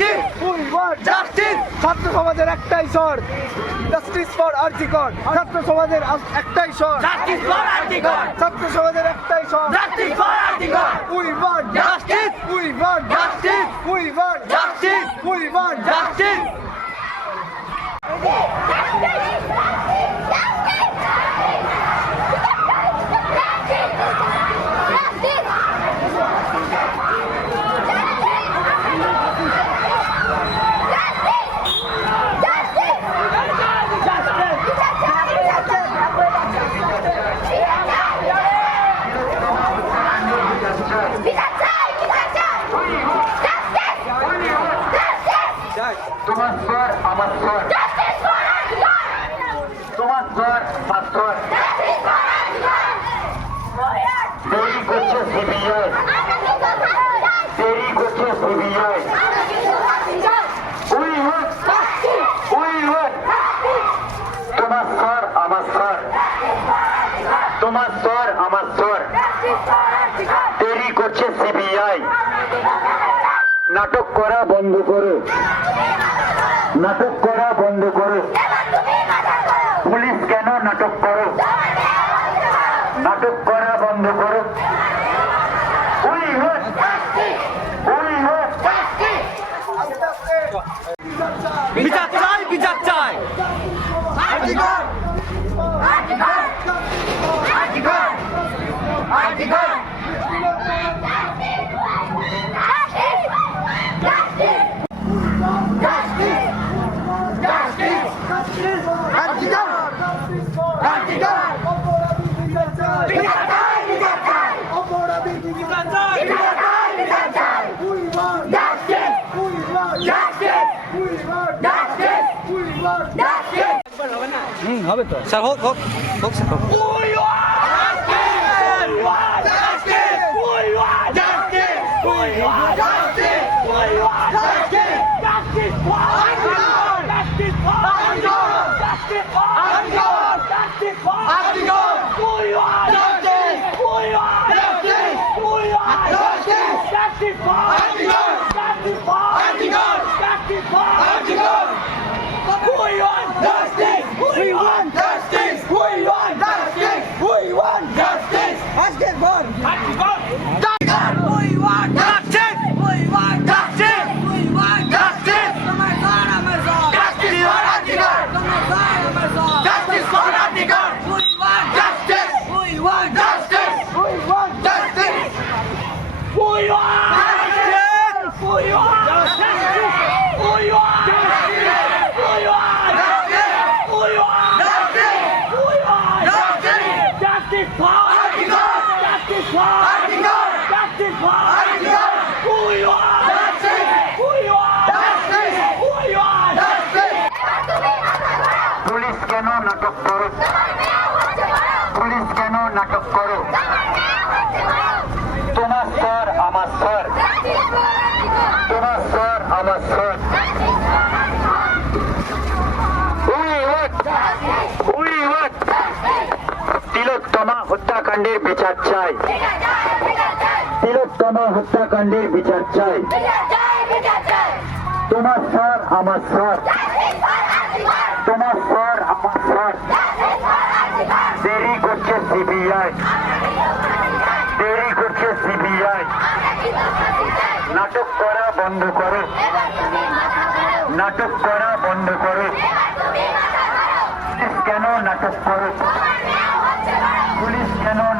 Want Justice! ছাত্র সমাজের একটাই স্বর জাস্টিস ফর আর্জিকর ছাত্র সমাজের একটাই স্বর Justice for Antigone! ছাত্র সমাজের একটাই স্বর Justice for Antigone! We want Justice! We want Justice! We want Justice! We want Justice! তোমার স্বর আমার স্বর তোমার স্বর আমার তোমার স্বর আমার স্বর তোমার স্বর আমার স্বর দেরি করছে সিবিআই নাটক করা বন্ধ করো। নাটক করা বন্ধ করো পুলিশ কেন নাটক করো নাটক করা বন্ধ করো উই হোক উই হোক বিচার চাই বিচার চাই আর্টিকল আর্টিকল আর্টিকল স্যার হোক হোক হোক sir Acho que é bora! Police কেন নাটক করো পুলিশ কেন নাটক করো তোমার স্বর আমার স্বর তোমার স্বর আমার স্বর we want we want Tilottama হত্যাকাণ্ডের বিচার চাই। তিলোত্তমা হত্যাকাণ্ডের বিচার চাই। তোমার স্বর আমার স্বর তোমার স্বর আমার স্বর দেরি করছে সিবিআই। দেরি করছে সিবিআই। নাটক করা বন্ধ করো। নাটক করা বন্ধ করো। কেন নাটক করো?